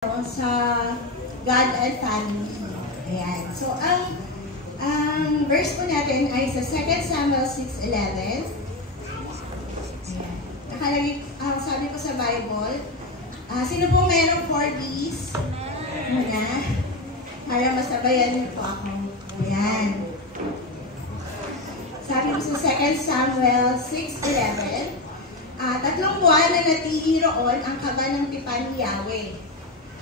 sa God and family. Ayan. So, ang verse po natin ay sa 2 Samuel 6:11. Ayan. Nakalagay, sabi ko sa Bible, sino po mayroong 4 B's? Muna. Para masabayan niyo po ako. Ayan. Sabi ko sa 2 Samuel 6:11, 3 buwan na natili roon ang kaba ng tipan ni Yahweh.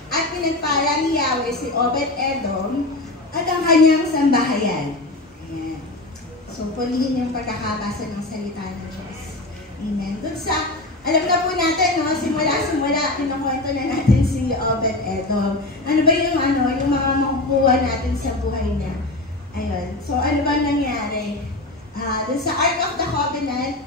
At pinagpala ni Yahweh si Obed-Edom at ang kanyang sambahayan. Ayan. So, pulihin yung pagkakabasa ng salita ng Diyos. Amen. Doon sa, alam na po natin, no, simula, kinukwento na natin si Obed-Edom. Ano ba yung mga makukuha natin sa buhay niya? Ayun. So, ano ba nangyari? Doon sa Ark of the Covenant,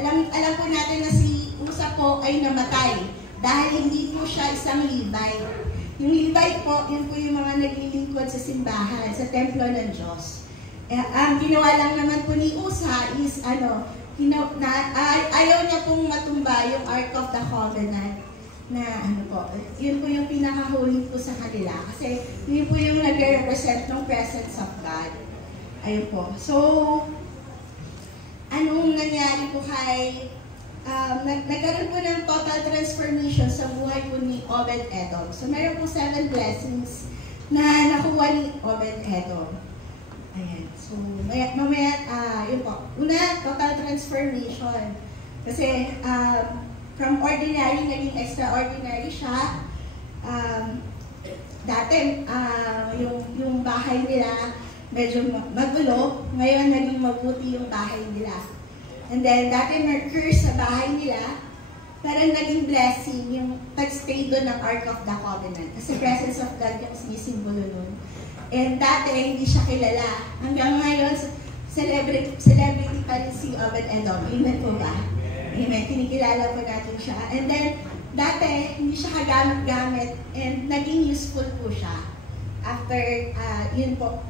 alam po natin na si Usa po ay namatay. Dahil hindi po siya isang Levite. Yung Levite po, yun po yung mga naglilingkod sa simbahan, sa templo ng Diyos. Ang ginawa lang naman po ni Usa is, ayaw niya pong matumba yung Ark of the Covenant na yun po yung pinakahuli po sa kanila. Kasi yun po yung nag-represent ng presence of God. Ayun po. So, anong nangyari po kay nagkaroon po ng total transformation sa buhay po ni Obed-Edom. So, mayroon po 7 blessings na nakuha ni Obed-Edom. Ayan. So, mamaya, yun po. Una, total transformation. Kasi, from ordinary, naging extraordinary siya. Dati, yung bahay nila, medyo magulo. Ngayon, naging mabuti yung bahay nila. And then, dati curse sa bahay nila, parang naging blessing yung pag-stay doon ng Ark of the Covenant. Kasi presence of God yung sinisimbolo nun. And dati, hindi siya kilala. Hanggang ngayon, celebrity pa rin si Obed-Edom. Amen po ba? Amen. Kinikilala po natin siya. And then, dati, hindi siya kagamit-gamit and naging useful po siya. After, yun po,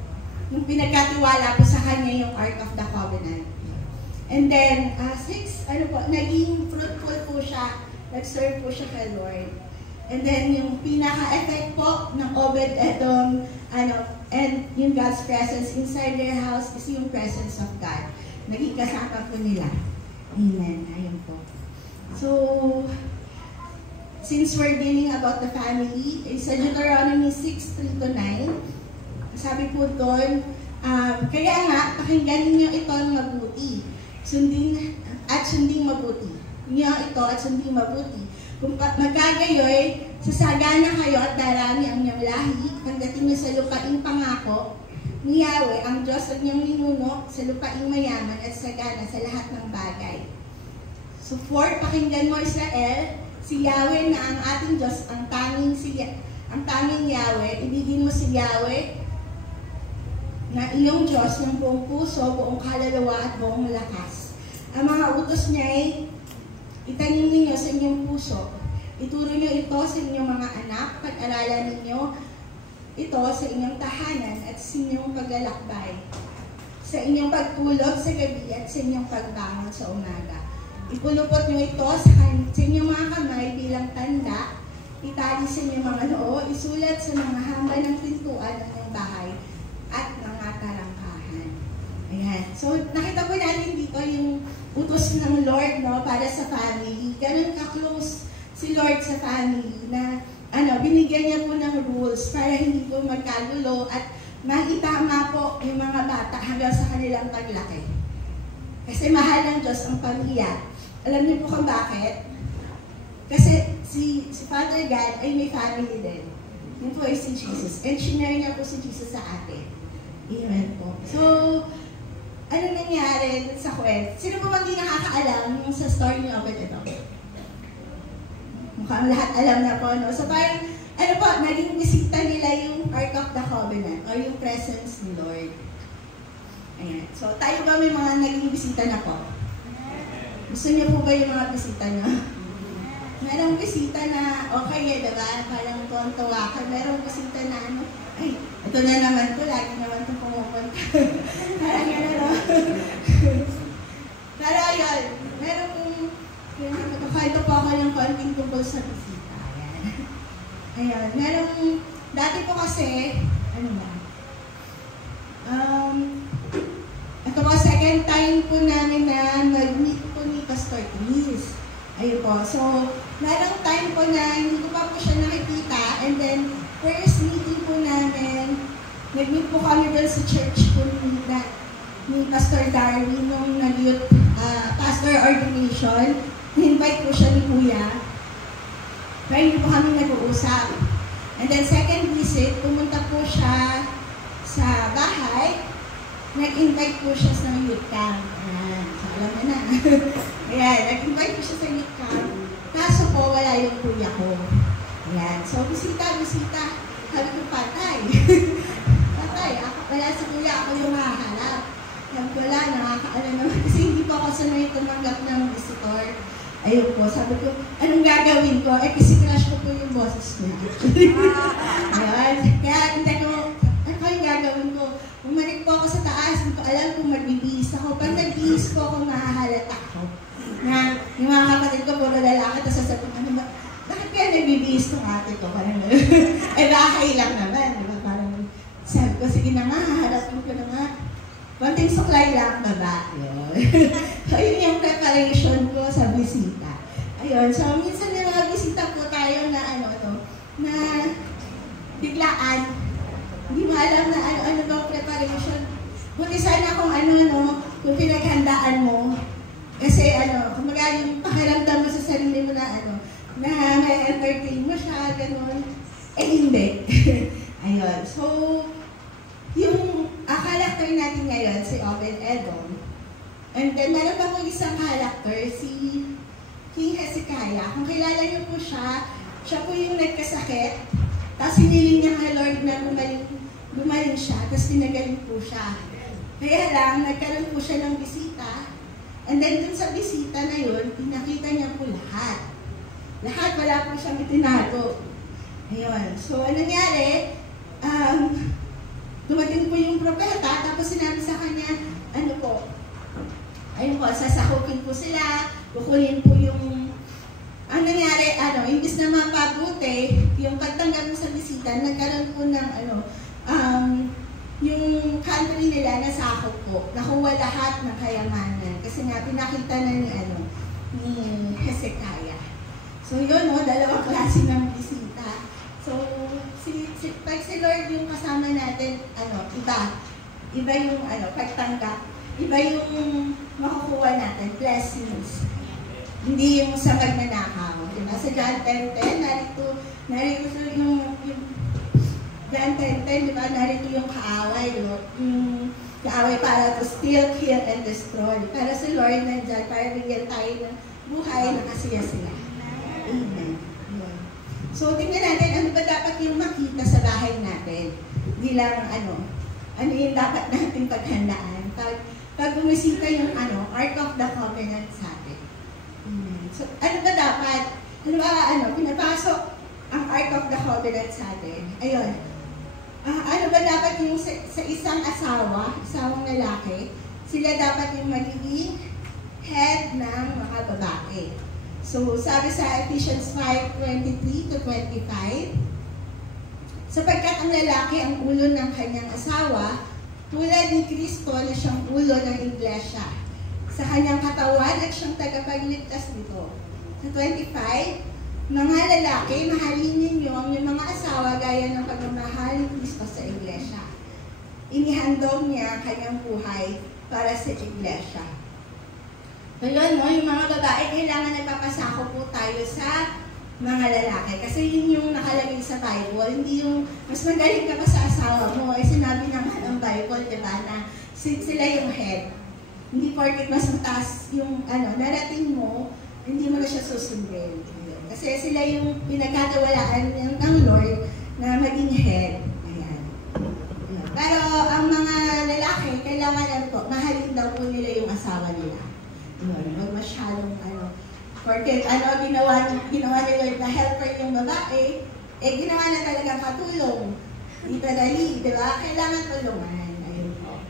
yung pinagkatiwala po sa kanya yung Ark of the Covenant. And then, 6, naging fruitful po siya, nag-serve po siya kay Lord. And then, yung pinaka-effect po ng Obed-Edom, and yung God's presence inside their house is yung presence of God. Naging kasama po nila. Amen. Ayun po. So, since we're dealing about the family, sa Deuteronomy 6:3-9, sabi po doon, kaya nga, pakinggan niyo ito ng mabuti. Sundin mabuti. Niyo ito at sundin mabuti. Kung magkagayoy, sasagana kayo at darami ang inyong lahi, pagdating niyo sa lupaing pangako ni Yahweh, ang Diyos at inyong ninuno, sa lupaing mayaman at sagana sa lahat ng bagay. So, 4, pakinggan mo Israel, si Yahweh na ang ating Diyos, ang tanging Yahweh, ibigin mo si Yahweh, na iyong Diyos ng buong puso, buong kaluluwa at buong lakas. Ang mga utos niya ay itanim ninyo sa inyong puso. Ituro niyo ito sa inyong mga anak, pag-aralan ninyo ito sa inyong tahanan at sa inyong paglalakbay, sa inyong pagtulog sa gabi at sa inyong pagbangon sa umaga. Ipulupot niyo ito sa inyong mga kamay bilang tanda, itali sa inyong mga noo, isulat sa mga hamba ng pintuan ng inyong bahay, at mga tarangkahan. Ayan. So, nakita po natin dito yung utos ng Lord, no, para sa family. Ganun ka-close si Lord sa family na, binigyan niya po ng rules para hindi po magkagulo at maitama po yung mga bata hanggang sa kanilang paglaki. Kasi mahal ng Diyos ang pamilya. Alam niyo po kung bakit? Kasi si Father God ay may family din. Yun po ay si Jesus. And shinare niya po si Jesus sa atin. Amen po. So, ano nangyari sa kwento? Sino po hindi nakakaalam yung sa story ni Obed-Edom? Mukhang lahat alam na po, no? So, parang, naging bisita nila yung Ark of the Covenant or yung presence ni Lord. Ayan. So, tayo ba may mga naging bisita na po? Gusto niyo po ba yung mga bisita niyo? Merong bisita na okay, diba? Parang tuwang-tuwa ka. Merong bisita na ay, ito na naman to, lagi naman ito pumupunta. Parang yan, Pero ayun, merong, kwento po ako ng konting tungkol sa bisita. Ayan. Ayan, merong, dati po kasi, ano ba? Ito po, second time po namin na nag-meet po ni Pastor Chris. Ayun po, so, merong time po na hindi ko pa po siya nakikita, and then, first meeting po namin, nag-meet po kami doon sa church po ni Pastor Darwin nung nag-youth pastor ordination. Ni-invite po siya ni Kuya. Pero hindi po kami nag-uusap. And then second visit, pumunta po siya sa bahay. Nag-invite po siya sa youth camp. Ayan, so alam mo na. Ayan, nag-invite po siya sa youth camp. Kaso po, wala yung kuya ko. Ayan, so bisita. Sabi ko, patay. Patay, wala si kuya, ako yung mahahanap. Sabi ko, wala, nakakaalam naman. Kasi hindi po ako sanay tumanggap ng visitor. Ayun po, sabi ko, anong gagawin ko? Kasi crush ko po yung boses niya. Ayun, kaya hindi ko, ano yung gagawin ko? Bumalik po ako sa taas, hindi ko alam kung magbibihis ako. Pag nagbihis po ako, mahahalata ako. Na, yung mga kapatid ko, puro lalaki, tapos sasabi ko, ano ba? Bakit kaya nagbibihis itong ate ko? Parang bahay lang naman. Diba? Parang, sabi ko, sige na nga, haharapin ko na nga. Konting suklay lang, baba. So, yun yung preparation ko sa bisita. Ayun, so minsan may mga bisita po tayo na na biglaan. Hindi mo alam na ano bang preparation. Buti sana kung kung pinaghandaan mo. Kasi kumaga yung pakiramdam mo sa sarili mo na na may entertain mo siya, gano'n. Hindi. Ayun, so, yung character natin ngayon, si Obed Edom. And then, meron pa po isang character, si King Hezekiah. Kung kilala niyo po siya po yung nagkasakit, tapos hiniling niya kay Lord na gumaling siya, tapos tinagaling po siya. Kaya lang, nagkaroon po siya ng bisita, and then dun sa bisita na yun, pinakita niya po lahat. Lahat, wala po siyang itinago. Ayun. So, ano nangyari? Dumating po yung propeta, tapos sinabi sa kanya, ayun po, sasakupin po sila, kukunin po yung, ang nangyari, imbis na mapabuti, yung pagtanggap mo sa bisita, nagkaroon po ng, yung country nila nasakop po, nakuha lahat ng kayamanan, kasi nga pinakita na ni Hezekiah. So yun, dalawang klase ng bisita. So, pag si Lord yung kasama natin, iba yung pagtanggap, iba yung makukuha natin, blessings. Hindi yung sa pagnanakaw. Diba? Sa John 10:10, narito yung John 10:10, diba? Narito yung kaaway, yung kaaway para to steal, kill, and destroy. Para si Lord nandyan, para bigyan tayo ng buhay na kasiya sila. Amen. So, tingnan natin, ano ba dapat yung makita sa bahay natin? Bilang ano yung dapat natin paghandaan? Pag bumisita yung Ark of the Covenant sa atin. So, ano ba dapat? Pinapasok ang Ark of the Covenant sa atin. Ayun. Ano ba dapat yung sa isang asawang lalaki, sila dapat yung magiging head ng mga babae. So, sabi sa Ephesians 5:23-25, sapagkat ang lalaki ang ulo ng kanyang asawa, tulad ni Kristo na siyang ulo ng Iglesia. Sa kanyang katawan at siyang tagapagligtas nito. Sa 25, mga lalaki, mahalin ninyo ang mga asawa gaya ng pagmamahal ni Kristo sa Iglesia. Inihandog niya ang kanyang buhay para sa Iglesia. So yun, yung mga babae, kailangan nagpapasako po tayo sa mga lalaki. Kasi yun yung nakalagay sa Bible. Hindi yung, mas magaling ka pa sa asawa mo. Sinabi naman ang Bible, diba, na sila yung head. Hindi porket mas mataas yung narating mo, hindi mo na siya susundin. Kasi sila yung pinagkatawalaan ng Lord na maging head. Ayan. Pero ang mga lalaki, kailangan mahalin daw po nila yung asawa nila. Huwag masyadong porque ginawa ni Lord na helper yung babae, ginawa na talagang katulong. Itadali, di ba? Kailangan tulungan. Ayun po.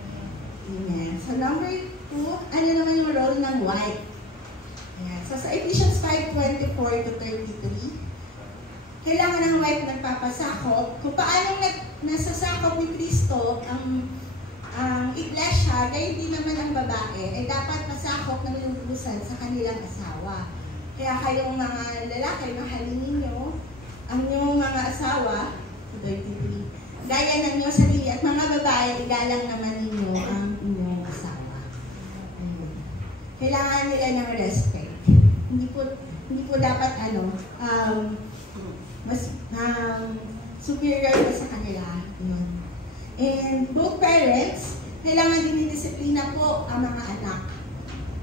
Amen. So number 2, ano naman yung role ng wife? Ayan. So sa Ephesians 5:24-33, kailangan ng wife nagpapasakop. Kung paano nasasakop ni Kristo ang iglesia, gayun din naman ang babae, ay dapat pasakop ng lubusan sa kanilang asawa. Kaya kayong mga lalaki, mahalin ninyo ang inyong mga asawa, 33, gaya ng inyong sarili, at mga babae, igalang naman ninyo ang inyong asawa. Kailangan nila ng respect. Hindi po dapat mas superior pa sa kanila. And both parents, kailangan dinidisiplina po ang mga anak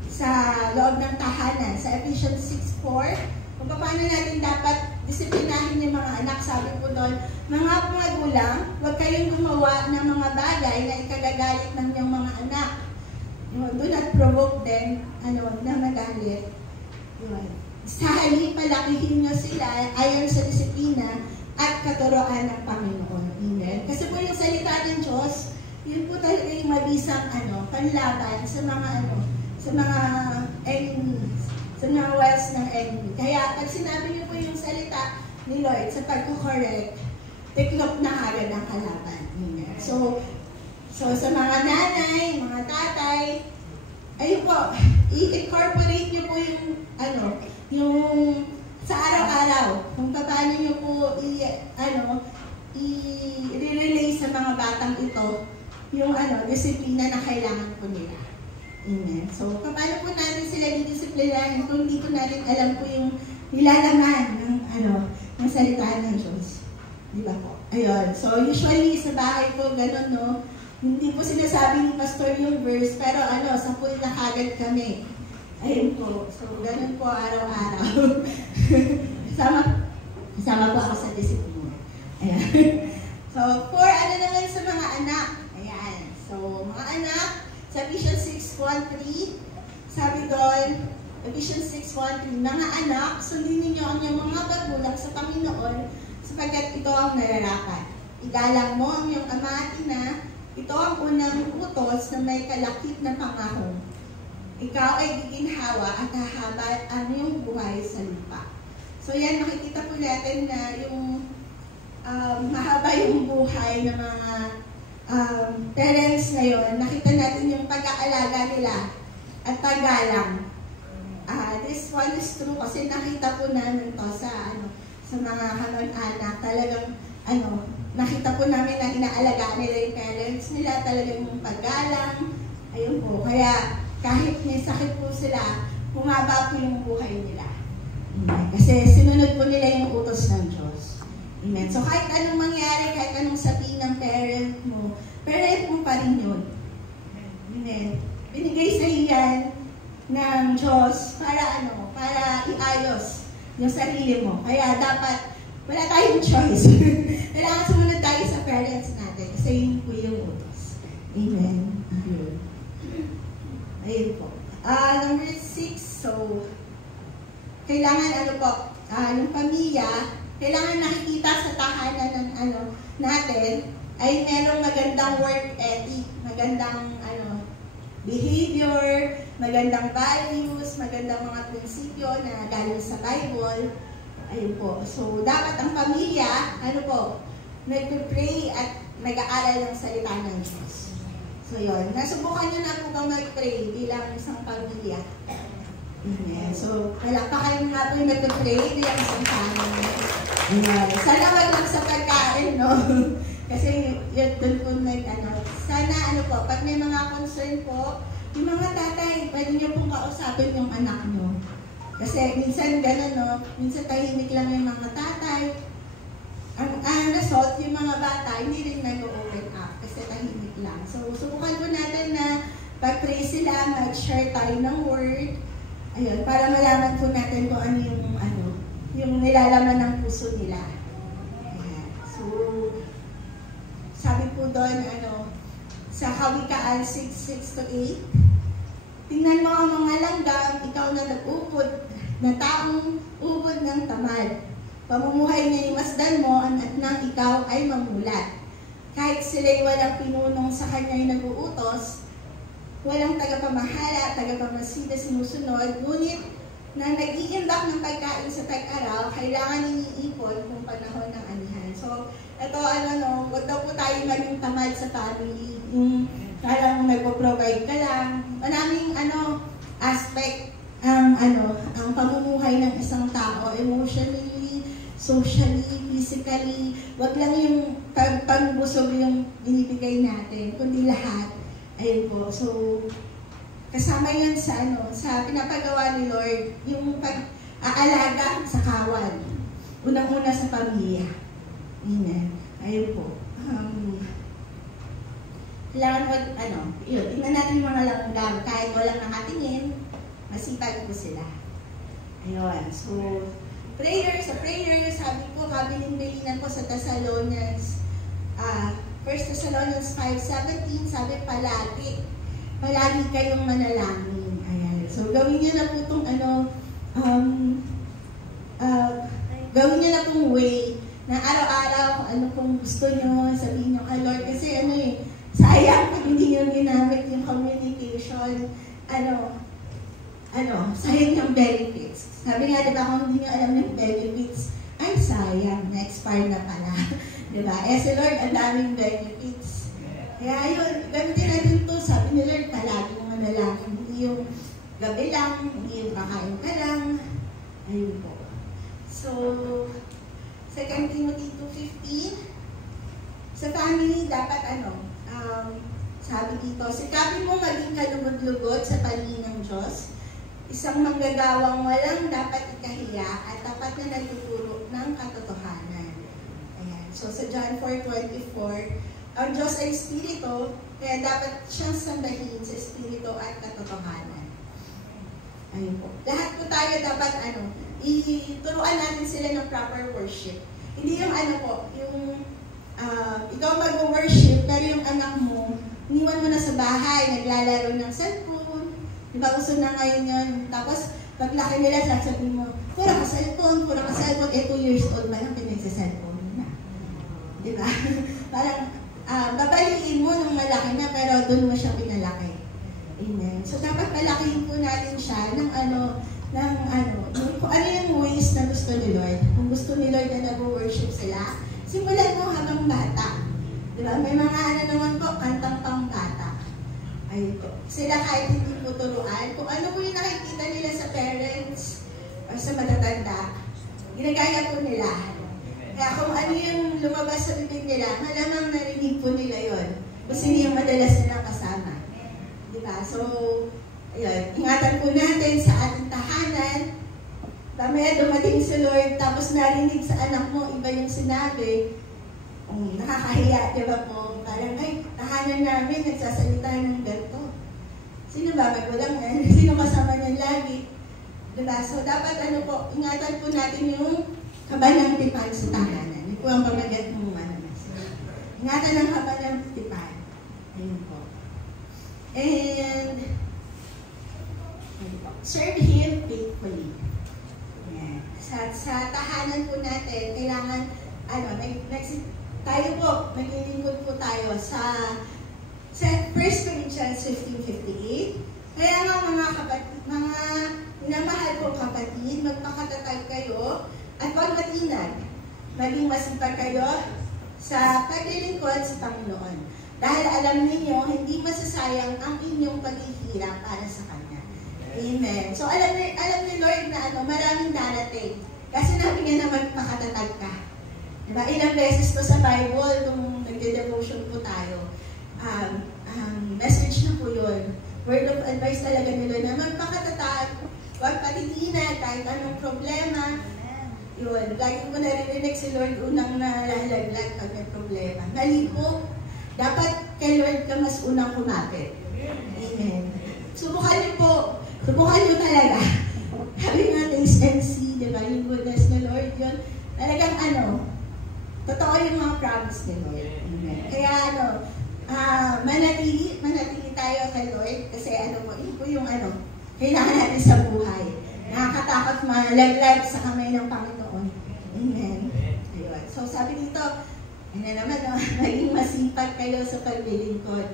sa loob ng tahanan. Sa Ephesians 6:4, kung paano natin dapat disiplinahin yung mga anak, sabi po doon, mga magulang, huwag kayong gumawa ng mga bagay na ikagagalit ng inyong mga anak. Do not provoke them na magalit. Sa halip, palakihin nyo sila ayon sa disiplina at katuroan ng Panginoon. Amen. Kasi po yung salita ng Diyos, yun po talaga yung mabisang panlaban sa mga enemies, sa mga wiles ng enemy. Kaya pag sinabi niyo po yung salita ni Lord sa pagkukorek, tiklop na agad ang kalaban. Amen. So sa mga nanay, mga tatay, ayun po, i-incorporate niyo po yung sa araw-araw, kung paano niyo po i-relay sa mga batang ito yung disiplina na kailangan po nila. Amen. So, paano po natin sila didisiplinahin kung hindi po natin alam po yung nilalaman ng salita ng Diyos. Di ba po? Ayun. So, usually sa bahay po, ganun, no? Hindi po sinasabi ni Pastor yung verse, pero sa pool na kagad kami. Ayun po. So, ganun po araw-araw. Kasama po ako sa disiplina. Ayan. So, naman sa mga anak. Ayan. So, mga anak, sa Ephesians 6:1-3, sabi doon, Ephesians 6:1-3, mga anak, sundin ninyo ang iyong mga magulang sa Panginoon sapagkat ito ang nararapat. Igalang mo ang iyong ama at ina, ito ang unang utos na may kalakip na pangako. Ikaw ay giginhawa at hahaba ang iyong buhay sa lupa. So yan, makikita po natin na yung mahaba yung buhay ng mga parents ngayon. Nakita natin yung pag-aalaga nila at paggalang. This one is true kasi nakita po namin to sa mga kamag-anak. Talagang nakita po namin na inaalagaan nila yung parents nila, talagang yung paggalang. Ayun po, kaya kahit may sakit po sila, humaba po yung buhay nila. Amen. Kasi sinunod po nila yung utos ng Diyos. Amen. So kahit anong mangyari, kahit anong sabihin ng parent mo pa rin yun. Amen. Binigay sa iyan ng Diyos para iayos yung sarili mo. Kaya dapat, wala tayong choice. Kailangan sumunod tayo sa parents natin kasi yun po yung utos. Amen. Ayun po. Number 6, so, kailangan yung pamilya, kailangan nakikita sa tahanan ng natin, ay merong magandang work ethic, magandang behavior, magandang values, magandang mga prinsipyo na galing sa Bible. Ayun po. So, dapat ang pamilya, nag-pray at nag-aaral ng salita ng Diyos. So, yun. Nasubukan nyo na po ba mag-pray bilang isang pamilya? Amen. So, palakpakan nyo nga po yung nag-pray bilang isang pamilya. Amen. Sana wag lang sa pagkain, no? Kasi yun doon po sana pag may mga concern po, yung mga tatay, pwede nyo pong kausapin yung anak nyo. Kasi minsan gano'n, no? Minsan tahimik lang yung mga tatay. Ang result, yung mga bata, hindi rin nag-open up kasi tahimik lang. So, subukan po natin na pag-pray sila, mag-share tayo ng word. Ayun, para malaman po natin kung ano yung nilalaman ng puso nila. Ayan. So, sabi po doon, sa Kawikaan 6:6-8, tingnan mo ang mga langgam, ikaw na nag-ubod, na taong ubod ng tamad. Pamumuhay niya imasdan mo at nang ikaw ay mamulat. Kahit sila'y walang pinunong sa kanya'y nag-uutos, walang tagapamahala, tagapamasida sinusunod, ngunit na nag-iimbak ng pagkain sa tag-araw, kailangan iniipon kung panahon ng anihan. So, ito, huwag daw po tayo maging tamad sa family. Yung parang nagpo-provide ka lang. Maraming, aspect ang pamumuhay ng isang tao, emotionally, socially, physically. Huwag lang yung pagbusog yung binibigay natin, kundi lahat. Ayun po. So, kasama yun sa pinapagawa ni Lord, yung pag-aalaga sa kawan. Unang-una sa pamilya. Amen. Ayun po. Kailangan tingnan natin yung mga langgam. Kahit walang nakatingin, masipag po sila. Ayun. So, sa prayer, sabi ko, kabilin-bilinan ko sa Thessalonians, 1 Thessalonians 5:17, sabi, palagi kayong manalangin. Ayan. So, gawin niyo na po itong gawin niyo na pong way na araw-araw, kung gusto nyo, sabihin nyo kay Lord. Kasi sayang pag hindi nyo ginamit yung communication, sayang yung benefits. Sabi nga, diba, kung hindi nyo alam yung benefits, ay sayang, na-expire na pala. Diba? Si Lord, ang daming benefits. Kaya yun, gamitin natin ito, sabi ni Lord, palagi mo manalangin. Hindi yung gabi lang, hindi yung kakain ka lang. Ayun po. So, 2 Timothy 2:15, sa family, dapat sabi dito, sikapin mo maging kalugod-lugod sa paningin ng Diyos, isang manggagawang walang dapat ikahiya at tapat na nagtuturo ng katotohanan. Ayan. So, sa John 4:24, ang Diyos ay Espiritu, kaya dapat siyang sambahin sa Espiritu at katotohanan. Ayun po. Lahat po tayo dapat ituruan natin sila ng proper worship. Hindi yung yung ikaw mag-worship, pero yung anak mo, iniwan mo na sa bahay, naglalaro ng cellphone. Diba, gusto na ngayon yun. Tapos, paglaki nila, sasabihin mo, pura ka cellphone, 2 years old, malang pinagsa-cellphone na. Diba? Parang, babaliin mo nung malaki na, pero doon mo siya pinalaki. Amen. So, dapat palakihin po natin siya ng kung ano yung ways na gusto ni Lord. Kung gusto ni Lord na nag-worship sila, simulan mo habang bata. Diba? May mga naman po, kantang pang bata. Ayun po. Sila kahit hindi po turuan, kung ano po yung nakikita nila sa parents o sa matatanda, ginagaya po nila. Kaya kung ano yung lumabas sa bibig nila, malamang narinig po nila yon. Kasi hindi yung madalas nilang kasama. Diba? So, ayun, ingatan po natin sa ating tahanan. Mamaya dumating si Lord, tapos narinig sa anak mo, iba yung sinabi. Nakakahiya, di ba po? Parang, ay, tahanan namin, nagsasalita ng ganito. Sino ba? Magulang yan? Sino kasama niyan lagi? Diba? So, dapat ingatan po natin yung kaban ng tipan sa tahanan. Ito po ang pamagat mo, ingatan ang kaban ng tipan. Ayun po. And, serve Him faithfully. Yan. Sa tahanan po natin, kailangan, tayo po, maglilingkod po tayo sa 1 Corinthians 15:58. Kaya nga mga minamahal po kapatid, magpakatatag kayo at huwag matinag. Maging masipag kayo sa paglilingkod sa Panginoon. Dahil alam ninyo, hindi masasayang ang inyong paghihirap para sa Kanya. Amen. So alam ni Lord na maraming darating. Kasi nabi niya na magpakatatag ka. Diba? Ilang beses to sa Bible, kung nagde-devotion po tayo, message na po yun. Word of advice talaga nila na magpakatatag, huwag patitinag kahit anong problema. Yun, lagi ko naririnig si Lord unang nalalaglag pag may problema. Mali po, dapat kay Lord ka mas unang kumapit. Amen. Subukan niyo po, subukan niyo talaga. Sabi nga, taste and see, diba? Yung goodness ni Lord, yun. Talagang totoo yung mga promise ni Lord. Amen. Kaya manatili tayo kay Lord kasi yun po yung kailangan natin sa buhay. Nakakatakot malaglag sa kamay ng Panginoon. Amen. Ayun. So sabi dito, maging masipag kayo sa paglilingkod.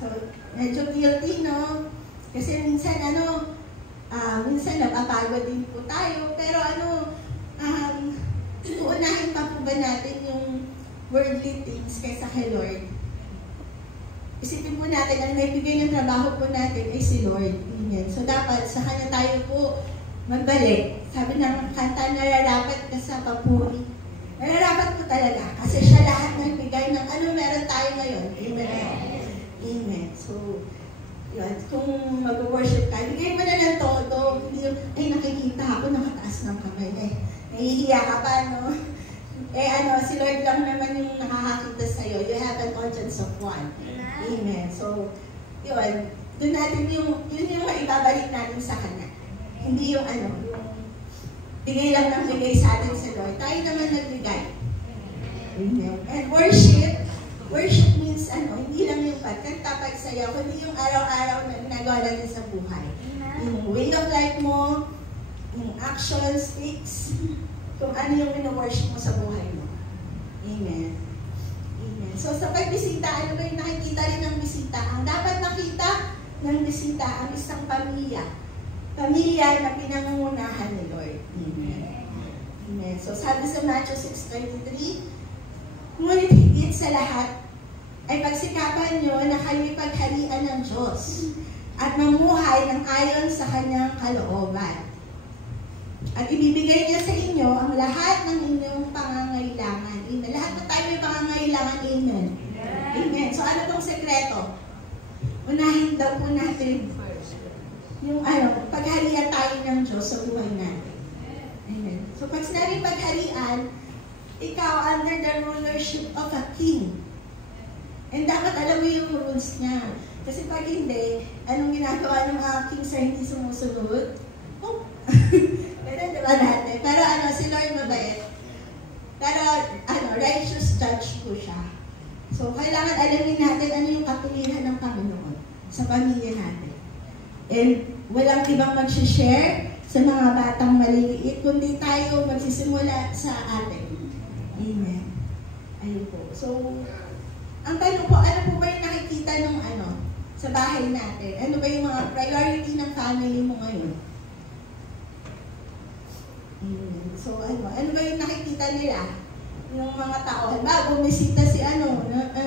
So medyo guilty, no? Kasi minsan minsan napapagod din po tayo, pero uunahin pa po ba natin yung worldly things kaysa kay Lord? Isipin po natin, ang nagbigay ng trabaho po natin ay si Lord. Amen. So dapat sa Kanya tayo po magbalik. Sabi ng kanta, nararapat ka sa papuri. Nararapat po talaga. Kasi siya lahat ng bigay ng ano meron tayo ngayon. Amen. Amen. So, yun. Kung mag-worship ka, bigay mo na ng todo. Hindi yung, ay nakikita ako, nakataas ng kamay. Nahihiya ka pa, no? Si Lord lang naman yung nakakakita sa'yo. You have an audience of one. Amen. So, yun. Doon natin yun yung maibabalik natin sa Kanya. Hindi yung bigay lang ng bigay sa atin sa Lord. Tayo naman nagbigay. Amen. And worship means hindi lang yung pagkanta, pagsayaw, kundi yung araw-araw na ginagawa natin sa buhay. Yung way of life mo, yung actions, speaks, kung ano yung wino-worship mo sa buhay mo. Amen. Amen. So sa pagbisita, ano ba yung nakikita rin ng bisita? Ang dapat nakita ng bisita, ang isang pamilya. Pamilya na pinangungunahan ni Lord. Amen. Amen. So sabi sa Matthew 6:33, ngunit higit sa lahat, ay pagsikapan nyo na kayo'y pagharian ng Diyos at mamuhay ng ayon sa Kanyang kalooban. At ibibigay niya sa inyo ang lahat ng inyong pangangailangan. Amen. Lahat na tayo may pangangailangan. Amen. Amen. So ano tong sekreto? Unahin daw po natin yung pagharian tayo ng Diyos sa buhay natin. Amen. So pag sinabing pagharian, ikaw under the rulership of a king. And dapat alam mo yung rules niya. Kasi pag hindi, anong ginagawa ng mga king sa hindi sumusunod? Oh! Pero diba natin? Pero si Lord mabait. Pero righteous judge po siya. So kailangan alamin natin ano yung katuliran ng Panginoon sa pamilya natin. And walang ibang mag-share sa mga batang maliliit, kundi tayo magsisimula sa atin. Amen. Ayun po. So, ang tanong po, ano po ba yung nakikita ng sa bahay natin? Ano ba yung mga priority ng family mo ngayon? So, ano ba yung nakikita nila? Yung mga tao, bumisita si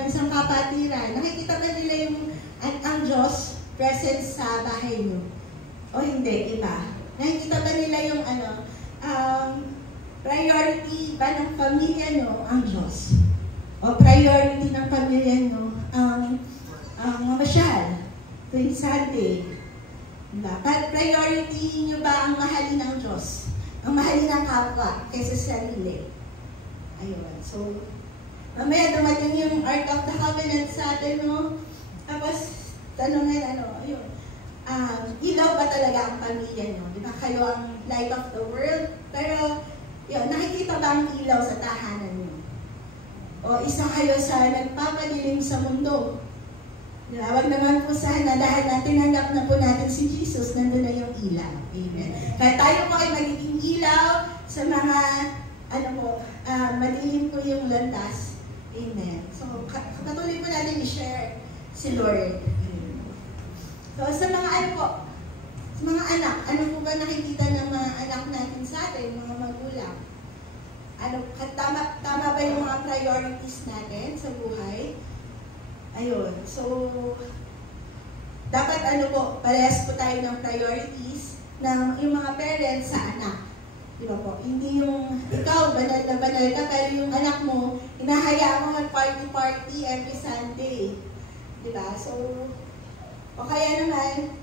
isang kapatiran, nakikita ba nila yung ang Diyos presence sa bahay nyo? O hindi, iba? Nakikita ba nila yung priority ba ng pamilya nyo ang Diyos? O priority ng pamilya nyo ang mamasyal tuwing Sunday? Diba? Priority nyo ba ang mahalin ng Diyos? Ang mahalin ng kapwa kaysa sa sarili? Ayun. So, mamaya dumating yung Ark of the Covenant sa atin, no? Tapos, tanongin, ayun. Ilaw ba talaga ang pamilya nyo? Diba? Kayo ang light of the world. Pero, yun, nakikita ba ang ilaw sa tahanan nyo? O isa kayo sa nagpapadilim sa mundo? Diba? Wag naman po sana dahil tinanggap na po natin si Jesus, nandun na yung ilaw. Amen. Kaya tayo po ay magiging ilaw sa mga, madilim po yung landas. Amen. So, patuloy po natin i-share si Lord. So, sa mga sa mga anak, ano po ba nakikita ng mga anak natin sa atin, mga magulang? Tama ba yung mga priorities natin sa buhay? Ayun. So, dapat parehas po tayo ng priorities ng yung mga parents sa anak. Di ba po? Hindi yung ikaw, banal na banal ka, pero yung anak mo, hinahayaan mo mag-party every Sunday. Di ba? So, o kaya naman,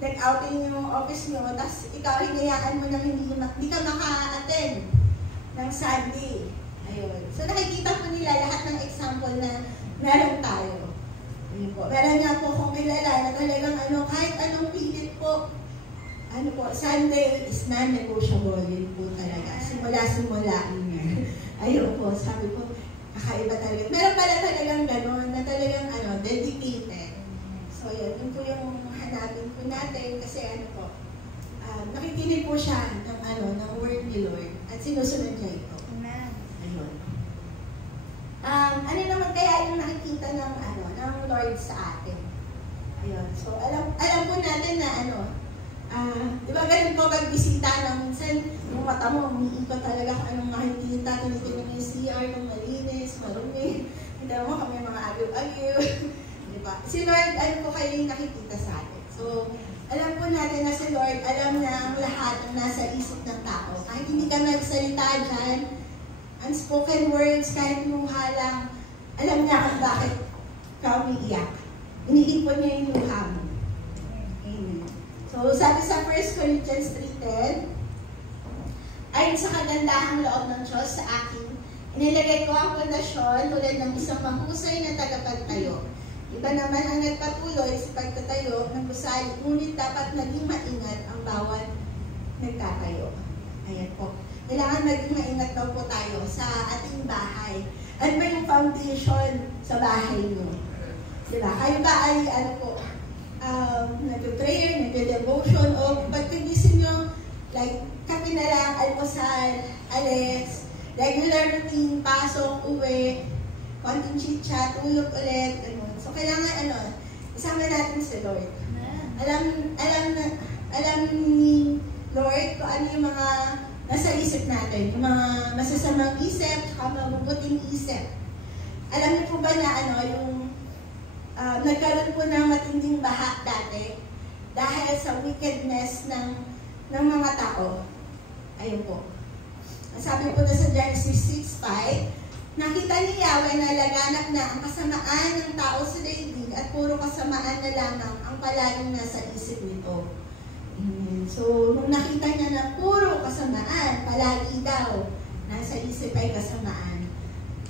nag-outing yung office mo, tapos ikaw hinayaan mo nang hindi ka maka-attend ng Sunday. Ayun. So nakikita po nila lahat ng example na meron tayo. Ayun po. Meron nga po kung kilala na talagang kahit anong pilit po, Sunday is non-negotiable. Yun po talaga. Simula-simula. Ayun po, sabi ko, kakaiba talaga. Meron pala talagang gano'n, na talagang dedicated. So yun po yung hanapin po natin kasi nakikinig po siya ng word ni Lord at sinusunod niya ito. Amen. Ayun. Ano naman kaya yung nakikita ng Lord sa atin? Ayun. So, alam po natin na di ba ganun po magbisita ng minsan, yung mata mo, umiikot talaga kung anong makikita, tinitingnan mo yung CR, kung malinis, marumi. Hindi mo kami mga aliw-aliw. Di ba? Si Lord, ano po kayo yung nakikita sa atin? So, alam po natin na si Lord, alam na ang lahat ng nasa isip ng tao. Kahit hindi ka magsalita dyan, unspoken words, kahit luha lang, alam niya kung bakit ka umiiyak. Iniipon niya yung luha mo. Amen. So, sabi sa 1 Corinthians 3:10, ayon sa kagandahang loob ng Diyos sa akin, inilagay ko ang pundasyon tulad ng isang mahusay na tagapagtayo. Iba naman ang nagpatuloy sa pagtatayo ng gusali, ngunit dapat naging maingat ang bawat nagtatayo. Ayan po. Kailangan maging maingat daw po tayo sa ating bahay. Ano ba yung foundation sa bahay nyo? Diba? Kayo ba ay, nag-prayer, nag-devotion, o pagkagising nyo, like, kape na lang, almusal, alis, regular routine, pasok, uwi, konting chit-chat, tulog ulit, ganun. So, kailangan, isama natin si Lord. Alam ni Lord kung ano yung mga nasa isip natin, yung mga masasamang isip, saka mabubuting isip. Alam niyo po ba na, nagkaroon po ng matinding baha dati dahil sa wickedness ng mga tao. Ayun po. Sabi po na sa Genesis 6:5, nakita ni Yahweh na laganap na ang kasamaan ng tao sa daigdig at puro kasamaan na lamang ang palaging nasa isip nito. So, nung nakita niya na puro kasamaan, palagi daw nasa isip ay kasamaan,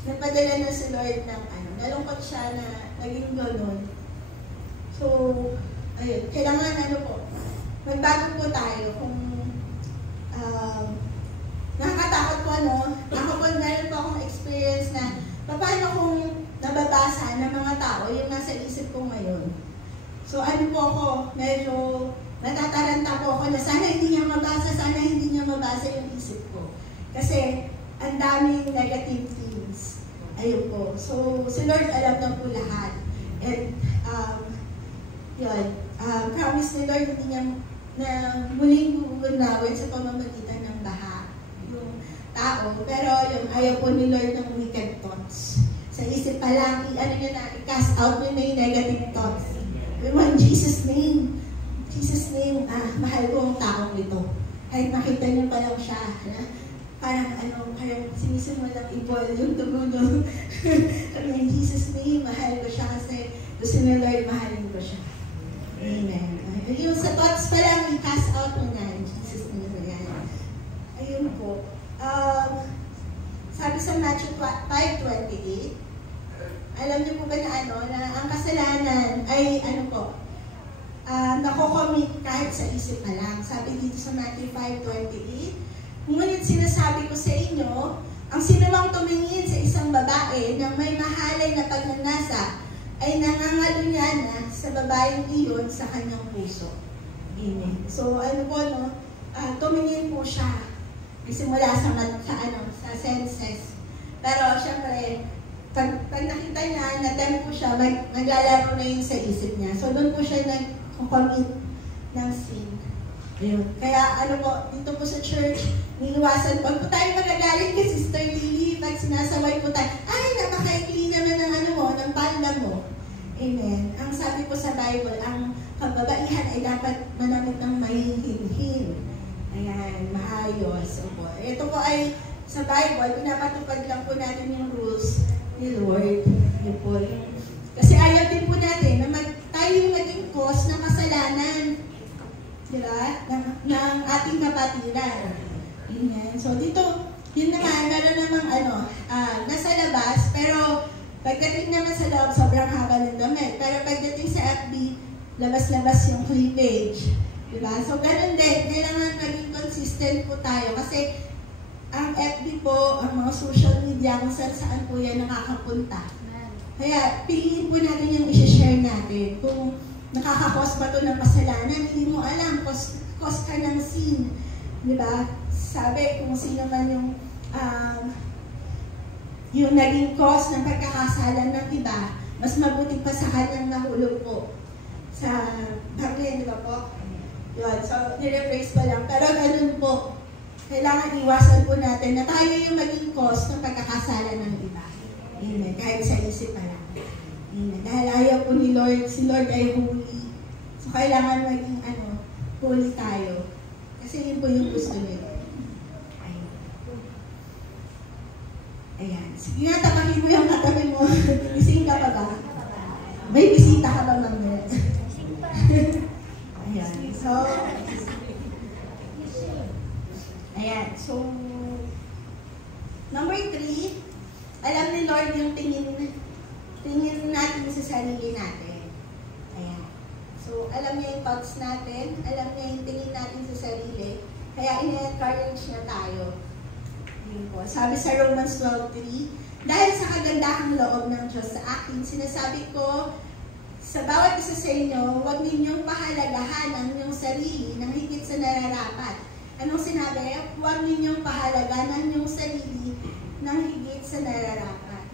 nagpadala na si Lord ng nalungkot siya na naging gano'n. So, ayun, kailangan magbago po tayo kung nakakatakot po ako po meron po akong experience na paano kung nababasa ng mga tao yung nasa isip ko ngayon. So, po ako, medyo natataranta po ako na sana hindi niya mabasa yung isip ko. Kasi, ang daming negative things. Ayun po. So, si Lord alam na po lahat. And, promise ni Lord hindi niya na muling gugunawin sa pamamagitan ng baha yung tao. Pero ayaw po ni Lord ng wicked thoughts. Sa isip pa lang, i-cast out niyo na yung negative thoughts. We want Jesus' name. Jesus' name, mahal ko ang taong ito. Kahit makita niyo pa lang siya, parang parang sinisimulang i-boil yung dugo nyo. In Jesus' name, mahal ko siya kasi gusto ni Lord, mahalin ko siya. Amen. Yung sa thoughts pa lang, i-cast out mo na in Jesus' name. Ayun po. Sabi sa Matthew 5:28, alam niyo po ba na ang kasalanan ay nakocommit kahit sa isip pa lang. Sabi dito sa Matthew 5:28, ngunit sinasabi ko sa inyo, ang sinumang tumingin sa isang babae na may mahalay na pagnanasa ay nangangalunya na sa babaeng iyon sa kanyang puso. Amen. So, tumingin po siya. Simula sa senses. Pero, syempre, pag nakita niya, na-tempt po siya, maglalaro na yun sa isip niya. So, doon po siya nag-commit ng sin. Ayun. Kaya dito po sa church, niiwasan po. Pag po tayo magagaling kay Sister Lily, pag sinasaway po tayo, ay, napakaikli naman ng panda mo. Amen. Ang sabi po sa Bible, ang kababaihan ay dapat manamit ng mahihinhin. Ayan, maayos. Ito po ay sa Bible, pinapatupad lang po natin yung rules ni Lord. Yun po. Kasi ayaw din po natin na tayo yung maging cause ng kasalanan. Diba? Ng ating kapatiran. Amen. So, dito, yun naman, meron namang nasa labas, pero pagdating naman sa loob, sobrang haba ng damit. Pero pagdating sa FB, labas-labas yung cleavage. Diba? So, ganun din. Kailangan maging consistent po tayo. Kasi, ang FB po, ang mga social media, kung saan po yan nakakapunta. Kaya, piliin po natin yung isi-share natin. Kung nakakakos ba ito ng kasalanan, hindi mo alam, cause ka ng sin. Diba? Sabi, kung sino man yung naging cause ng pagkakasalan ng iba, mas mabuti pa sa kanyang nahulog po sa Baguio, di ba po? Yun, so nire-phrase ko lang. Pero ganun po, kailangan iwasan po natin na tayo yung maging cause ng pagkakasala ng iba. Amen. Kahit sa isip pa lang. Amen. Dahil ayaw po ni Lord, si Lord ay holy. So kailangan maging holy tayo. Kasi yun po yung gusto ni Lord. Ayan. Sige nga, tapakin mo yung katabi mo. Gising ka pa ba? May bisita ka ba mamaya? Ayan. So, number 3, alam ni Lord yung tingin natin sa sarili natin. Ayan. So, alam niya yung thoughts natin, alam niya yung tingin natin sa sarili, kaya ina-encourage niya tayo. Sabi sa Romans 12:3, dahil sa kagandahang loob ng Diyos sa akin, sinasabi ko sa bawat isa sa inyo, huwag ninyong pahalagahan ang inyong sarili ng higit sa nararapat. Anong sinabi? Huwag ninyong pahalagahan ang inyong sarili ng higit sa nararapat.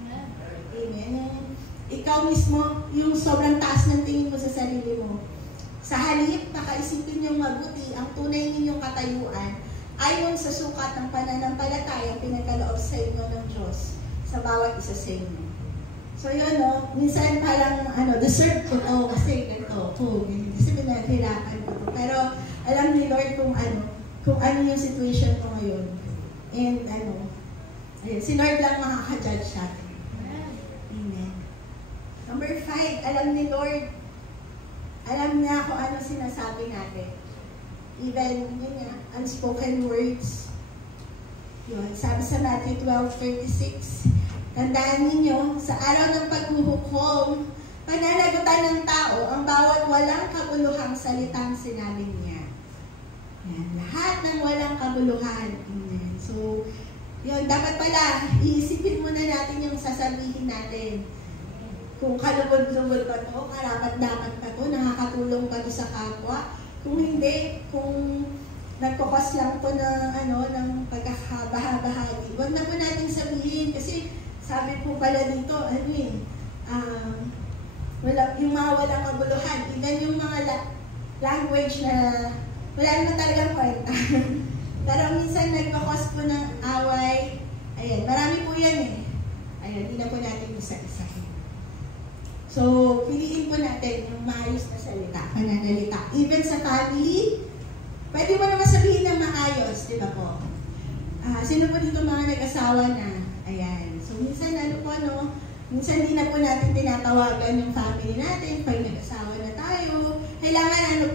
Amen. Ikaw mismo, yung sobrang taas ng tingin mo sa sarili mo. Sa halip, pakaisipin niyong mabuti ang tunay ninyong katayuan ayon sa sukat ng pananampalataya pinagkaloob sa inyo ng Diyos sa bawat isa sa inyo. So yun, minsan parang deserve ko to kasi ganito po, kasi pinaghirapan ko to. Pero alam ni Lord kung ano yung situation ko ngayon. And si Lord lang makaka-judge sa atin. Amen. Number 5, alam ni Lord, alam niya kung ano sinasabi natin. Even, unspoken words. Yun, sabi sa Matthew 12:36, tandaan ninyo, sa araw ng paghuhukom, pananagutan ng tao ang bawat walang kabuluhang salitang sinabi niya. Yan, lahat ng walang kabuluhan. Amen. So, yun, dapat pala, iisipin muna natin yung sasabihin natin. Kung kalubod-lubod pa to, karapat-dapat pa to, nakakatulong pa to sa kapwa. Kung hindi, kung nagkukos lang po ng pagkakabaha-bahagi, huwag na po natin sabihin kasi sabi po pala dito, yung mga walang kabuluhan, even yung mga language na wala naman talagang kwenta. Pero minsan nagkukos po ng away, ayan, marami po yan Ayan, hindi na po natin isa-isahin. So, piliin po natin yung maayos na salita, pananalita. Even sa family, pwede mo naman sabihin ng maayos, di ba po? Sino po dito mga nag-asawa na? Ayan. So, minsan minsan hindi na po natin tinatawagan yung family natin pag nag-asawa na tayo. Kailangan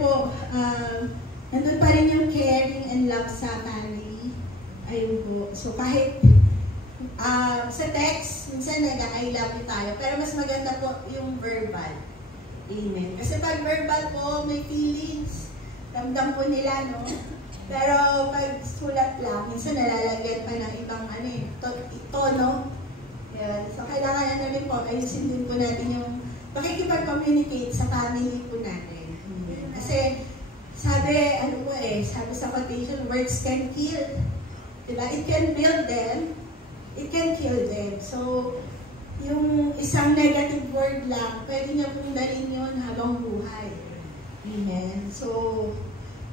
nandun pa rin yung caring and love sa family. Ayun po. So, kahit sa text, minsan nag-I love you tayo. Pero mas maganda po yung verbal. Amen. Kasi pag verbal po, may feelings. Ramdam po nila, no? Pero pag sulat lang, minsan nalalagyan pa ng ibang tono. Yan. So, kailangan rin po, ayusin din po natin yung pakikipag-communicate sa family po natin. Amen. Kasi, sabi sa quotation, words can kill. Diba? It can build them, it can kill them. So, yung isang negative word lang, pwede niya pong dalhin yun habang buhay. Amen. So,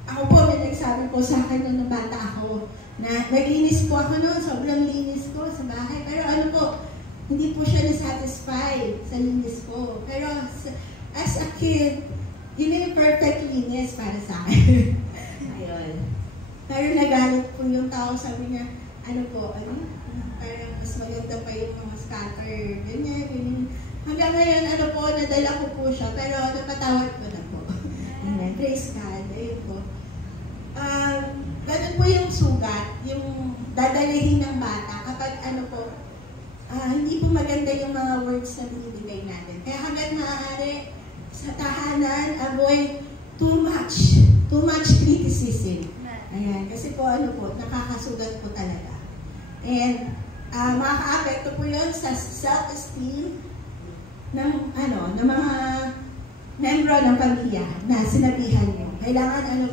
ako po, may nagsabi po sa akin nung bata ako, na naglinis po ako noon, sobrang linis ko sa bahay. Pero hindi po siya na-satisfy sa linis ko. Pero as a kid, yun yung perfect linis para sa akin. Ayun. Pero nagalit po yung tao, sabi niya, parang mas maganda pa yung mga scatter, ganyan. Hanggang ngayon, nadala ko po siya, pero napatawad ko na po. Amen. Praise God. Ayun po. Ganun po yung sugat, yung dadalihin ng bata kapag hindi po maganda yung mga words na binibigay natin. Kaya hanggang maaari sa tahanan, avoid too much criticism. Ayan, kasi po nakakasugat po talaga. And makaka-apekto po yun sa self-esteem ng mga membro ng pamilya na sinabihan nyo. Kailangan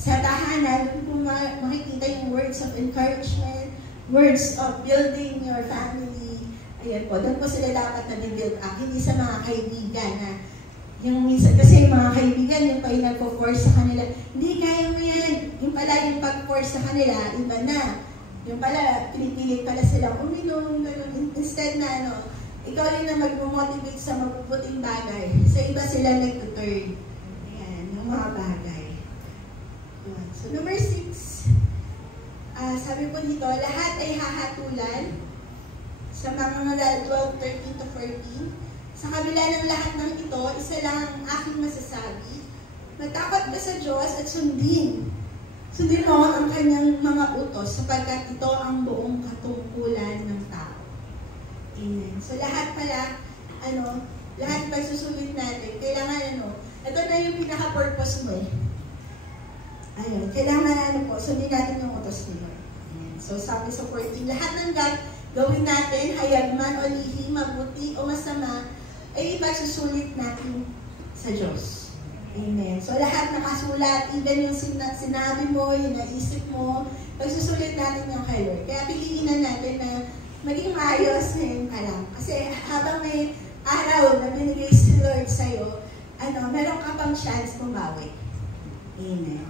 sa tahanan, kung makikita yung words of encouragement, words of building your family, ayan po, doon po sila dapat na-build up, hindi sa mga kaibigan na Yung minsan, kasi yung mga kaibigan, yung pa yung nagpo-force sa kanila, hindi, kaya mo yan. Yung pala, yung pag-force sa kanila, iba na. Yung pala, pinipilit pala silang uminom, gano'n. Instead na, ikaw rin na mag-motivate sa mabubuting bagay. Sa iba sila nag-turn. Ayan, yung mga bagay. So, number 6, sabi po dito, lahat ay hahatulan sa mga 12:13 to 14. Sa kabila ng lahat ng ito, isa lang ang aking masasabi. Matakot ka sa Diyos at sundin. Sundin mo ang kanyang mga utos sapagkat ito ang buong katungkulan ng tao. Amen. So lahat pala, lahat pagsusulit natin, kailangan ito na yung pinaka-purpose mo eh. Ayun, kailangan sundin natin yung utos ni Lord. Amen. So sabi sa 14, lahat ng gawin natin, hayag man o lihim, mabuti o masama, ay ipagsusulit natin sa Diyos. Amen. So lahat nakasulat, even yung sinabi mo, yung naisip mo, pagsusulit natin yung kay Lord. Kaya piliin na natin na maging maayos ngayon ka lang. Kasi habang may araw na binigay si Lord sa'yo, meron ka pang chance bumawi. Amen.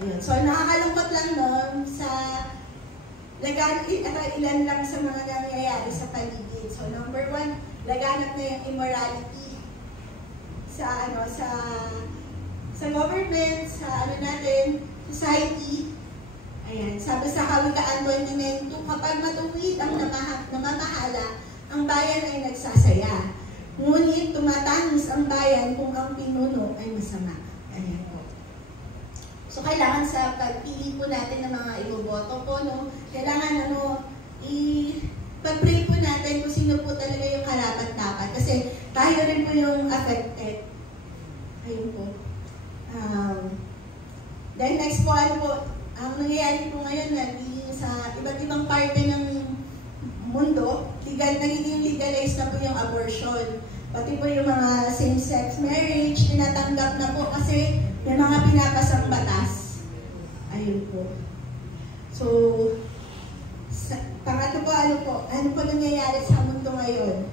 Ayun. So nakakalungkot lang sa ilan lang sa mga nangyayari sa paligid. So number 1, laganap na yung immorality sa government, sa natin, society. Ayan, sabi sa Kawikaan 29:2, kapag matuwid ang namamahala, ang bayan ay nagsasaya. Ngunit tumatangis ang bayan kung ang pinuno ay masama. Ayan po. So kailangan sa pagpili po natin ng mga iboboto po, kailangan pag-pray po natin kung sino po talaga yung karapat-dapat. Kasi tayo rin po yung affected. Ayun po. Then next po, ang nangyayari po ngayon sa iba't ibang parte ng mundo, nagiging legalized na po yung abortion. Pati po yung mga same-sex marriage, tinatanggap na po kasi may mga pinapasang batas. Ayun po. So, pangatlo po, ano po nangyayari sa mundo ngayon?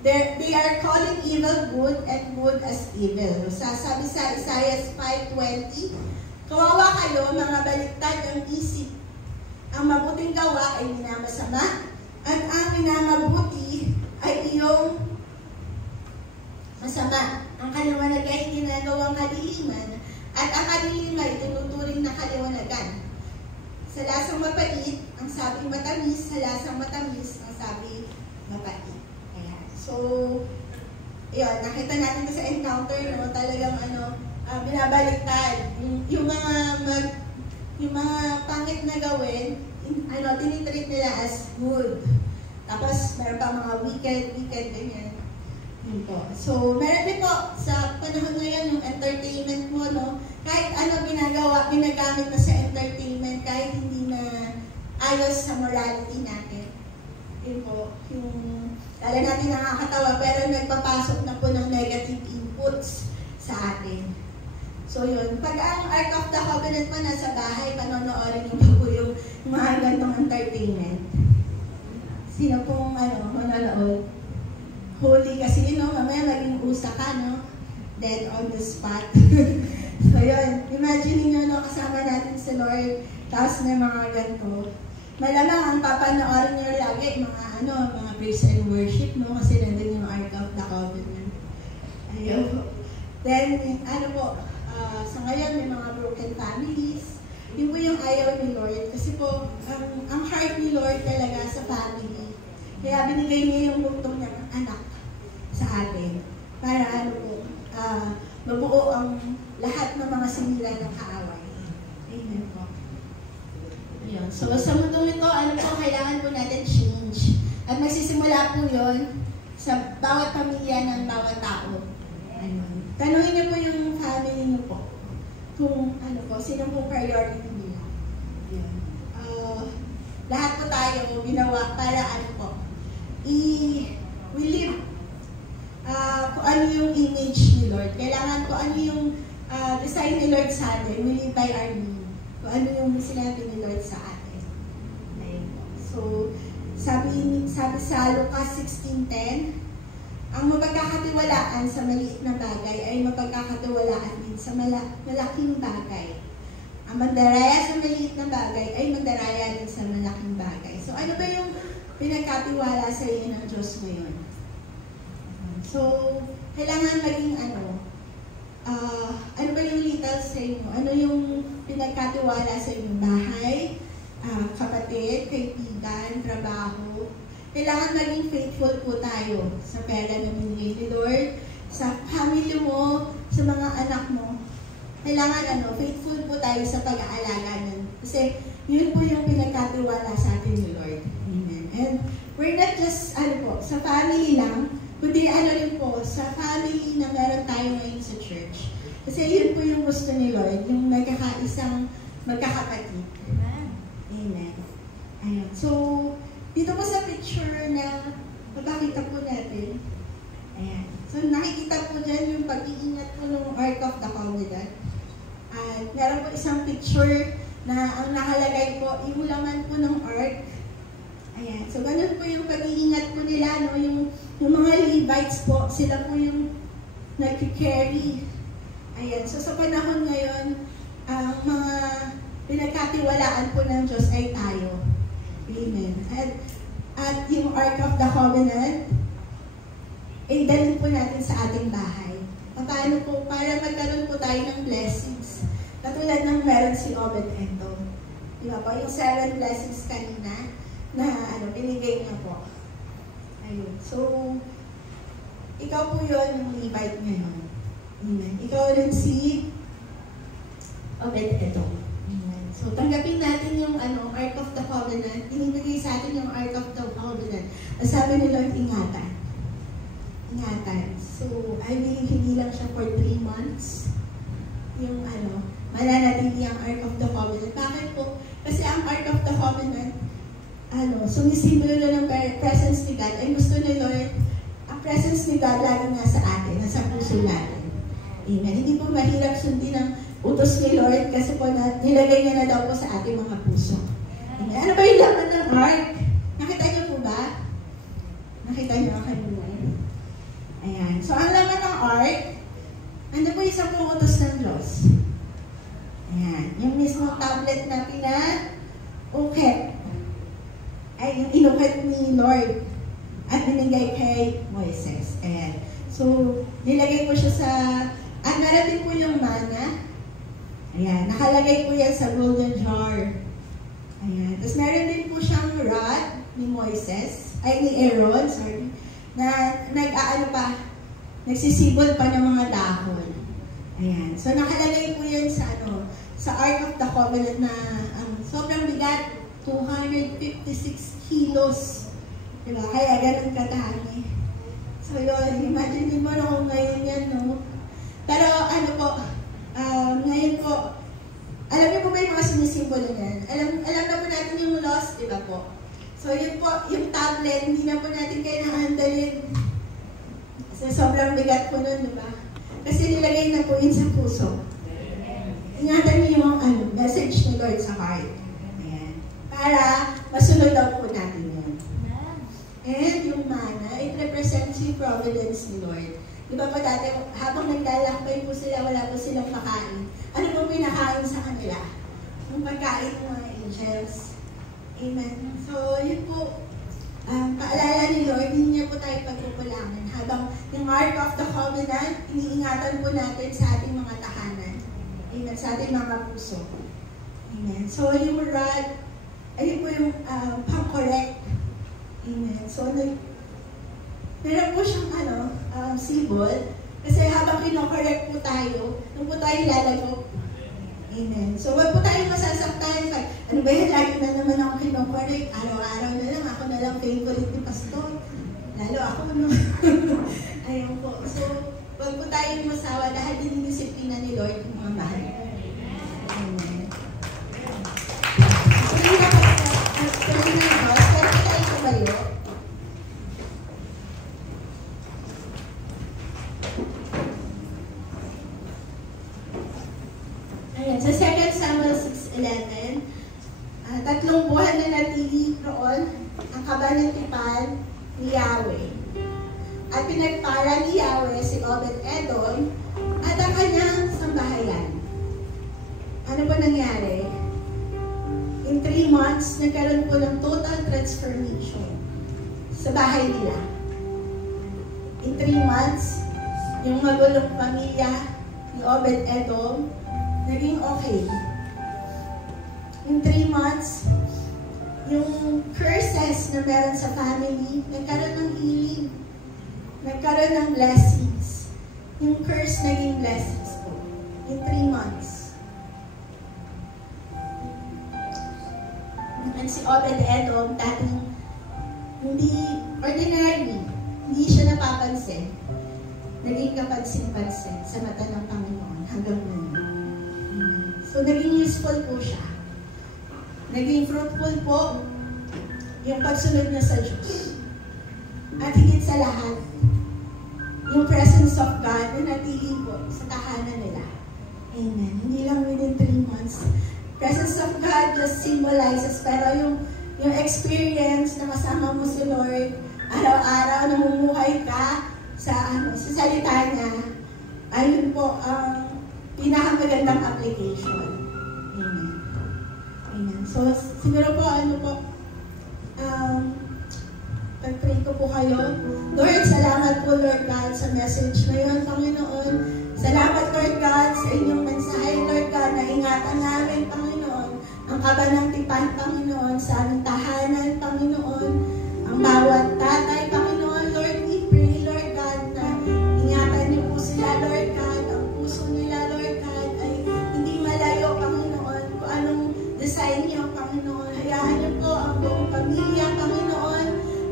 They are calling evil good and good as evil. Sabi sa Isaiah 5:20, kawawa kayo, mga baliktad ang isip. Ang mabuting gawa ay minamasama, at ang minamabuti ay iyong masama. Ang kaliwanag ay ginagawang kadiliman, at ang kadiliman ay tinuturing na kaliwanagan. Sa lasang mapait, ang sabi matamis, sa lasang matamis, ang sabi mapait. Ayan. So, yun, nakita natin sa encounter, talagang binabaliktad. Yung mga pangit na gawin, tinitreat nila as good. Tapos, meron pa mga wicked, ganyan. Yun po. So, meron din po, sa panahon ngayon, yung entertainment mo, kahit ginagamit na sa entertainment, kahit hindi na ayos sa morality natin. Yun po, lalo natin nakakatawa, pero nagpapasok na po ng negative inputs sa atin. So yun, pag ang Ark of the Covenant mo nasa bahay, panonoodin po yung mga gantong entertainment. Sino pong manonood? Holy kasi, mamaya maging usa ka, dead on the spot. So yun, imagine niyo, kasama natin si Lord, tapos may mga ganito. Malamang ang papanoorin niyo lagi, mga praise and worship, kasi nandun yung Ark of the Covenant. Ayun. Then, sa ngayon may mga broken families. Yun po yung ayaw ni Lord. Kasi po, ang heart ni Lord talaga sa family. Kaya binigay niya yung buktong niyang anak sa atin. Para mabuo ang lahat ng mga sinila ng kaaway. Amen po. Yun. So sa mundo ito, kailangan po natin change. At magsisimula po yun sa bawat pamilya ng bawat tao. Tanungin niyo po yung family niyo po. Kung sino po priority nila. Yan. Lahat po tayo ginawa para we live kung ano yung image ni Lord. Kailangan kung ano yung design ni Lord sa atin. We live by our meaning. Kung ano yung sinabi ni Lord sa atin. So, sabi sa Lucas 16:10, Ang mapagkakatiwalaan sa maliit na bagay ay mapagkakatiwalaan din sa malaking bagay. Ang magdaraya sa maliit na bagay ay magdaraya din sa malaking bagay. So ano ba yung pinagkatiwala sa iyo ng Diyos ngayon? So, kailangan maging ano ba yung little sa inyo? Ano yung pinagkatiwala sa inyong bahay, kapatid, kaibigan, trabaho? Kailangan maging faithful po tayo sa pera na binigay ni Lord, sa family mo, sa mga anak mo. Kailangan faithful po tayo sa pag-aalaga nun. Kasi yun po yung pinagkatiwala sa atin ni Lord. Amen. And we're not just sa family lang, kundi rin po, sa family na meron tayo ngayon sa church. Kasi yun po yung gusto ni Lord, yung magkakaisang magkakapatid. Amen. Amen. Ayan. So, dito po sa picture na mapakita po natin. Ayan. So, nakikita po dyan yung pag-iingat po ng Ark of the Covenant. At meron po isang picture na ang nakalagay po, yung laman po ng Ark. Ayan. So, ganun po yung pag-iingat po nila, no? Yung mga Levites po, sila po yung nag-carry. Ayan. So, sa panahon ngayon, ang mga pinagkatiwalaan po ng Diyos ay tayo. Amen. At yung Ark of the Covenant, ay dalhin po natin sa ating bahay. Paano po? Para magkaroon po tayo ng blessings. Katulad ng meron si Obed-Edom. Di ba po? Yung 7 blessings kanina na binigay niya po. Ayun. So, ikaw po yun yung Levite ngayon. Amen. Ikaw rin si Obed-Edom. So, tanggapin natin yung Ark of the Covenant. Binibigay sa atin yung Ark of the Covenant. Sabi ni Lord, ingatan. Ingatan. So, I believe hindi lang siya for 3 months. Yung mananatili ang Ark of the Covenant. Bakit po? Kasi ang Ark of the Covenant, sumisimbolo ng presence ni God. Ay gusto ni Lord, ang presence ni God lagi nasa atin, nasa puso natin. Amen. Hindi po mahirap sundin ang utos ni Lord kasi po nilagay niya na daw po sa ating mga puso. Amen. Ano ba yung laman ng Ark? Nakita niyo po ba? Nakita niyo kanina? Ayan. So, ang laman ng Ark, ano po isang utos ng Diyos? Ayan. Yung mismo tablet na ukit. Ay, yung inukit ni Lord at binigay kay Moises. Ayan. So, nilagay ko siya sa, at narating po yung mana. Ayan, nakalagay po yan sa golden jar. Ayan. Tapos meron din po siyang rod ni Moises, ay ni Aaron, sorry, na nagsisibol pa ng mga dahon. Ayan. So nakalagay po yan sa sa Ark of the Covenant na sobrang bigat, 256 kilos. Diba? Kaya ganun kadami. So yun, imagine mo na kung ngayon yan, no? Pero ngayon po, alam niyo po ba yung mga sinisimbolo niyan? Alam na po natin yung loss, di ba po? So yun po, yung tablet, hindi na po natin kailangan dalhin. Kasi sobrang bigat po nun, di ba? Kasi nilagay na po yun sa puso. Ingatan niyo yung message ni Lord sa heart. Ayan. Para masunod daw po natin yun. And yung mana, it represents yung providence ni Lord. Di ba po dati, habang naglalakbay po sila, wala po silang makain. Ano po pinakain sa kanila? Yung pagkain ng mga angels. Amen. So, yun po, paalala ni Lord, hindi niya po tayo pagkukulangan. Habang yung Ark of the Covenant, iniingatan po natin sa ating mga tahanan. Amen. Sa ating mga puso. Amen. So, yung rod, ayun po yung pang-correct. Amen. So, meron po siyang symbol. Kasi habang kino-correct po tayo, nung po tayo lalago. Amen. So, wag po tayo masasaktan. Ano ba yan? Lagi na naman ako kino-correct. Araw-araw na lang. Ako na lang favorite ni Pastor. Lalo ako, no? Ayun po. So, wag po tayong masawa dahil dinidisiplina ni Lord yung mga mahal. Amen. So, hindi na po. Pwede na po. Pwede tayo kumayo. Sa 2 Samuel 6:11, 3 buwan na natili roon ang kabanatipan ni Yahweh. at pinagpala ni Yahweh si Obed-Edom at ang kanyang sambahayan. Ano ba nangyari? In 3 months, nagkaroon po ng total transformation sa bahay nila. In 3 months, yung magulong pamilya ni Obed-Edom naging okay. In 3 months, yung curses na meron sa family, nagkaroon ng healing. Nagkaroon ng blessings. Yung curse naging blessings po. In 3 months. And si Obed-Edom, dating hindi ordinary, hindi siya napapansin. Naging kapansin-pansin sa mata ng Panginoon hanggang ngayon. So, naging useful po siya. Naging fruitful po yung pagsunod na sa Diyos. At higit sa lahat, yung presence of God na natili po sa tahanan nila. Amen. Hindi lang within 3 months. Presence of God just symbolizes, pero yung experience na kasama mo si Lord, araw-araw namumuhay ka sa salita niya, ayun po ang pinakamagandang application. Amen. Amen. So, siguro po, pag-pray ko po kayo. Lord, salamat po, Lord God, sa message ngayon, Panginoon. Salamat, Lord God, sa inyong mensahe, Lord God, na ingatan namin, Panginoon, ang kabanang-tipan, Panginoon, sa aming tahanan, Panginoon, ang bawat tatay, Panginoon, Lord, we pray, Lord God, na ingatan niyo po sila, Lord God, ang puso nila, Lord God, ay hindi malayo, Panginoon, kung anong design niyo, Panginoon. Hayaan niyo po ang buong pamilya, Panginoon,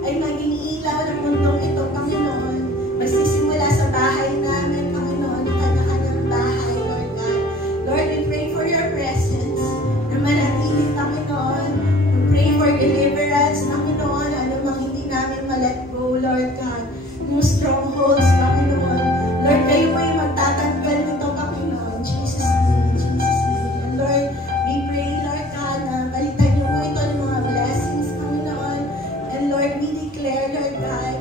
ay maging ilaw ng mundong ito, Panginoon. Magsisimula sa bahay namin, Panginoon, yung kanya-kanyang bahay, Lord God. Lord, we pray for your presence na manatili, Panginoon. We pray for deliverance, Panginoon, ano mang hindi namin ma-let go, Lord God. Yung strongholds, Panginoon. Lord, kayo mo yung magtatanggal nito, Panginoon. Jesus name, Jesus name. And Lord, we pray, Lord God, na balitan niyo po ito ng mga blessings, Panginoon. And Lord, we declare, Lord God,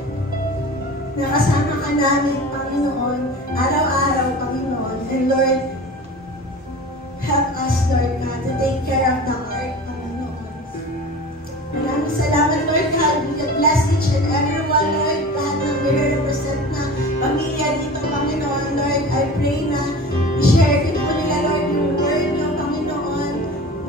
na kasama ka namin, Panginoon, araw-araw, Panginoon. And Lord, help us, Lord God, to take care of the heart, Panginoon. Maraming salamat, Lord God. We bless each and every one, Lord God, na may represent na pamilya dito, Panginoon. Lord, I pray na i-share din po nila, Lord, yung word niyo, Panginoon,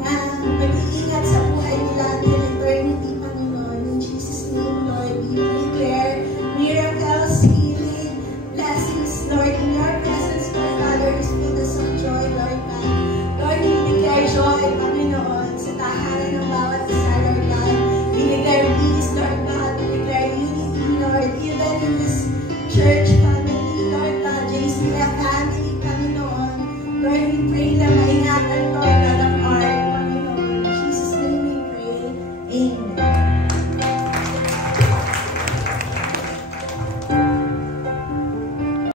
na mag-iingat sa buhay nila until eternity, Panginoon. In Jesus' name, Lord, we declare miracles, healing, blessings, Lord, in your presence, Lord God. Lord, is fullness of joy, Lord God. Lord, we declare joy, Panginoon, sa tahanan ng bawat isa, Lord God. We declare peace, Lord God. We declare unity, Lord, even in this church family, Lord God, JCF family, Panginoon. Lord, we pray na maingatan, Lord God,